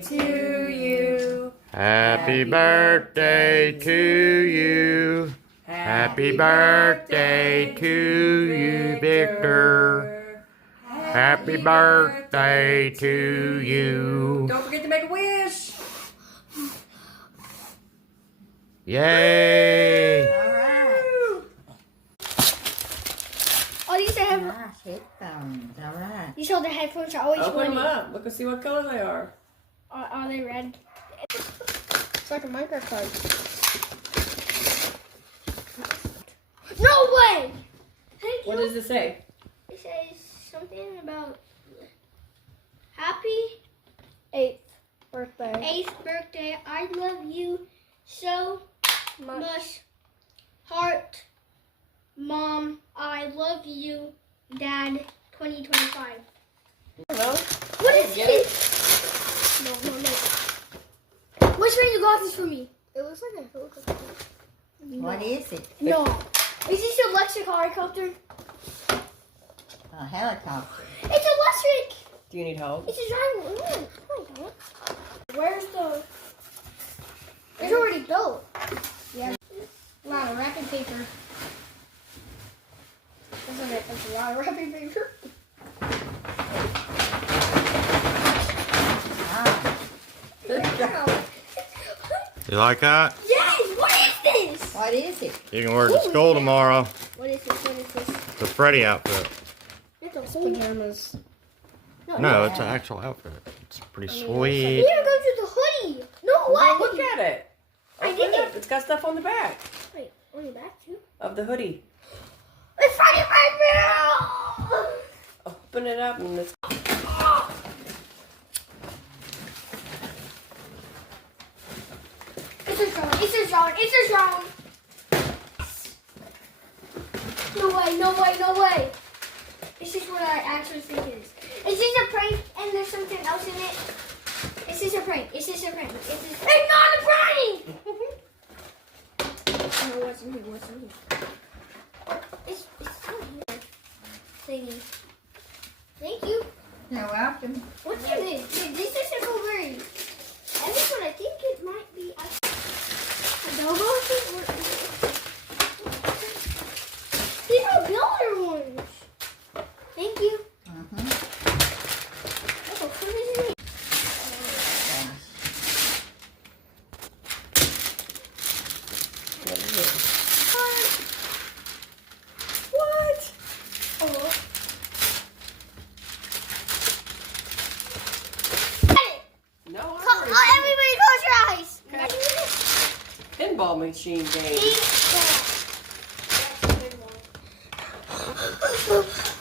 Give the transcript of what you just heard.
birthday to you. Happy birthday to you. Happy birthday to you, Victor. Happy birthday to you. Don't forget to make a wish. Yay! All right. Oh, these are headphones. Nice headphones. All right. These are the headphones are always Open them winning. up. Look and see what color they are. Are they red? It's like a Minecraft card. No way! Thank you. What does it say? It says something about happy 8th birthday. 8th birthday. I love you so much. Heart. Mom, I love you. Dad, 2025. I don't know. What is Get it? No. Which one you got this for me? It looks like a helicopter. What is it? No. Is this an electric helicopter? A helicopter. It's electric! Do you need help? It's a giant one. No, I don't. Where's the... It's already built. Yeah. A lot of wrapping paper. Isn't it? That's a lot of wrapping paper. Ah, You like that? Yes! What is this? what is it? You can wear it to school tomorrow. What is this? What is this? It's a Freddy outfit. It's a whole pajamas. No, it's an actual outfit. It's pretty We sweet. need to go to the hoodie. No way. Go look at it. I Open did it up. it. It's got stuff on the back Wait, on your back too? of the hoodie. It's Freddy Fazbear! Open it up and it's... It's a drone. No way. This is what I actually think it is. Is this a prank and there's something else in it? Is this a prank? It's not a prank! No, what's in here? It's still here. Thingy. Thank you. You're welcome. What's in this? This is a blueberry. And this one, I think it might be adobo. These are builder ones. Thank you. Mm-hmm. Oh, what is it? What is it? What? Oh. No, Everybody close your eyes. pinball machine game. See? Yeah.